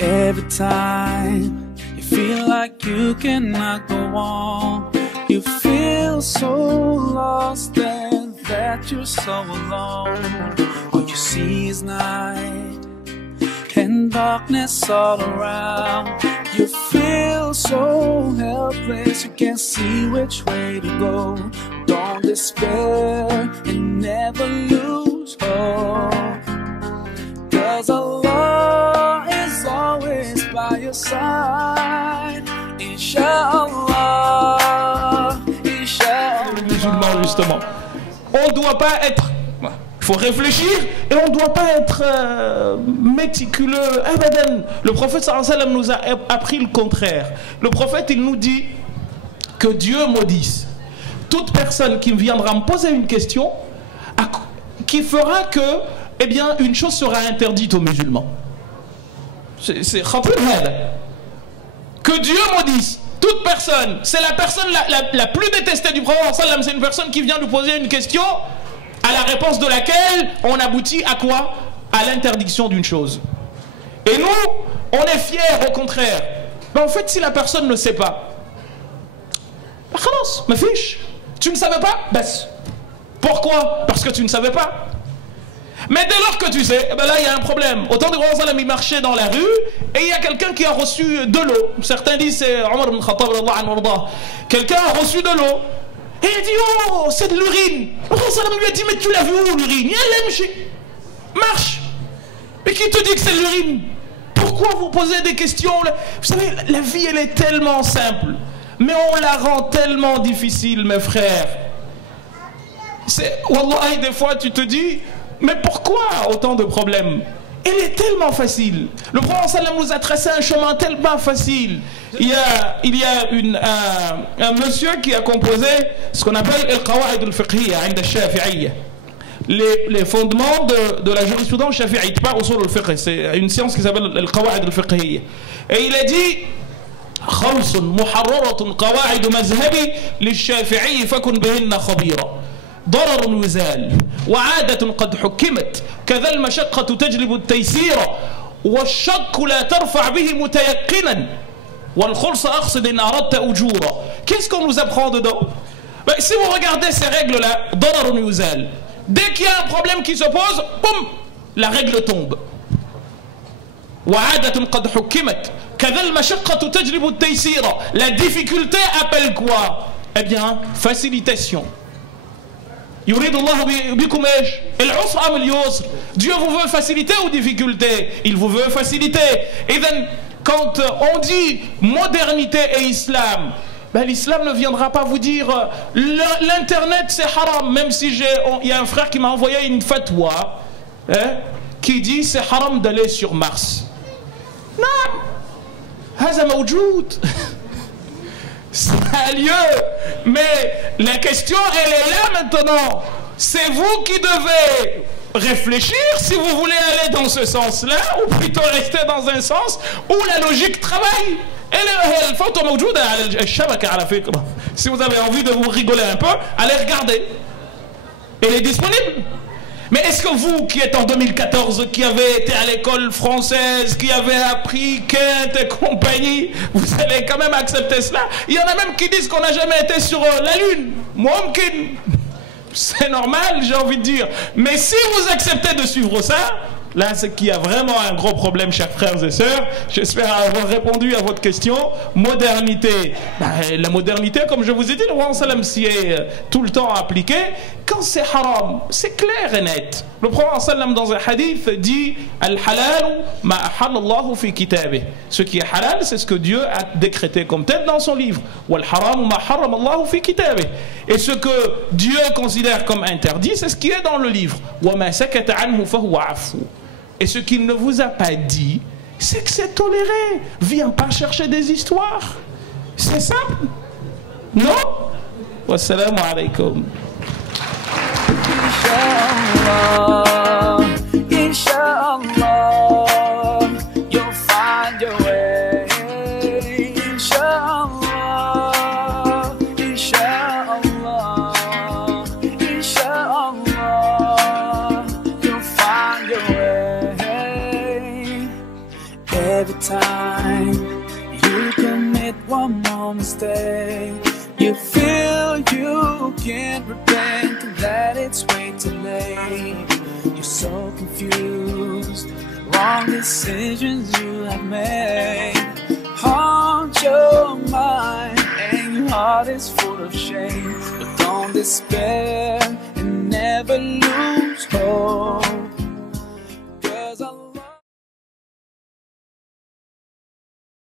Every time you feel like you cannot go on, you feel so lost and that you're so alone. All you see is night and darkness all around. You feel so helpless, you can't see which way to go. Don't despair and never lose hope, 'cause Allah is always by your side. Inch'Allah, Inch'Allah. Les musulmans, justement, on ne doit pas être... Il faut réfléchir et on ne doit pas être méticuleux. Abadan. Le prophète sallallahu alayhi wa sallam nous a appris le contraire. Le prophète, il nous dit que Dieu maudisse toute personne qui viendra me poser une question qui fera que, eh bien, une chose sera interdite aux musulmans. C'est que Dieu maudisse toute personne. C'est la personne la plus détestée du prophète sallallahu alayhi wa sallam. C'est une personne qui vient nous poser une question à la réponse de laquelle on aboutit à quoi? À l'interdiction d'une chose. Et nous, on est fiers au contraire. Mais en fait, si la personne ne sait pas, bah khalas, ma fiche. Tu ne savais pas? Baisse. Pourquoi? Parce que tu ne savais pas. Mais dès lors que tu sais, eh ben là il y a un problème. Autant de grands sallam, il marchait dans la rue et il y a quelqu'un qui a reçu de l'eau. Certains disent c'est Omar ibn Khattab. Quelqu'un a reçu de l'eau. Et il dit, oh, c'est de l'urine. Le prophète lui a dit, mais tu l'as vu où l'urine? Marche. Mais qui te dit que c'est de l'urine? Pourquoi vous posez des questions? Vous savez, la vie, elle est tellement simple. Mais on la rend tellement difficile, mes frères. Wallah, des fois, tu te dis, mais pourquoi autant de problèmes? Elle est tellement facile. Le prophète nous a tracé un chemin tellement facile. Il y a un monsieur qui a composé ce qu'on appelle al-Qawa'id al-Fiqhiyya عند الشافعية. Les fondements de la jurisprudence shafi'ite, pas usul al-fiqh, c'est une science qui s'appelle al-Qawa'id al-Fiqhiyya. Et il a dit خمس محررة قواعد مذهبي للشافعي فكن بهن خبيرا. ضرر يزال وعادة قد حكمت كذا المشقة تجلب التيسير والشك لا ترفع به متيقنا والخلص أقصد إن أردت أجورا. Qu'est-ce qu'on nous apprend dedans? Ben, si vous regardez ces règles-là, ضرر يزال. Dès qu'il y a un problème qui se pose, boum, la règle tombe. وعادة قد حكمت كذا المشقة تجلب التيسير. La difficulté appelle quoi? Eh bien, facilitation. Dieu vous veut faciliter ou difficulté? Il vous veut faciliter. Et quand on dit modernité et islam, ben l'islam ne viendra pas vous dire l'internet c'est haram, même si il y a un frère qui m'a envoyé une fatwa qui dit c'est haram d'aller sur Mars. Non, هذا موجود. Ça a lieu, mais la question elle est là maintenant. C'est vous qui devez réfléchir si vous voulez aller dans ce sens-là ou plutôt rester dans un sens où la logique travaille. Si vous avez envie de vous rigoler un peu, allez regarder. Elle est disponible. Mais est-ce que vous qui êtes en 2014, qui avez été à l'école française, qui avez appris Kent et compagnie, vous allez quand même accepter cela? Il y en a même qui disent qu'on n'a jamais été sur la Lune. Mumkin. C'est normal, j'ai envie de dire. Mais si vous acceptez de suivre ça, là c'est qu'il y a vraiment un gros problème, chers frères et sœurs. J'espère avoir répondu à votre question. Modernité. La modernité, comme je vous ai dit, le roi sallam s'y est tout le temps appliqué. Quand c'est haram, c'est clair et net. Le prophète sallam dans un hadith dit Al-halal ma ahallallahu fi kitabih. Ce qui est halal, c'est ce que Dieu a décrété comme tel dans son livre. Wal-haram ma harram Allahu fi kitabih. Et ce que Dieu considère comme interdit, c'est ce qui est dans le livre. Wa ma sakata anhu fa huwa afu. Et ce qu'il ne vous a pas dit, c'est que c'est toléré. Viens pas chercher des histoires. C'est ça? Non? Wassalamu alaikum. Inshallah, Inshallah, you'll find your way. Inshallah, Inshallah, Inshallah, you'll find your way. every time you commit one more mistake, you feel you can't repent and that it's way too late. You're so confused, wrong decisions you have made haunt your mind and your heart is full of shame. But don't despair,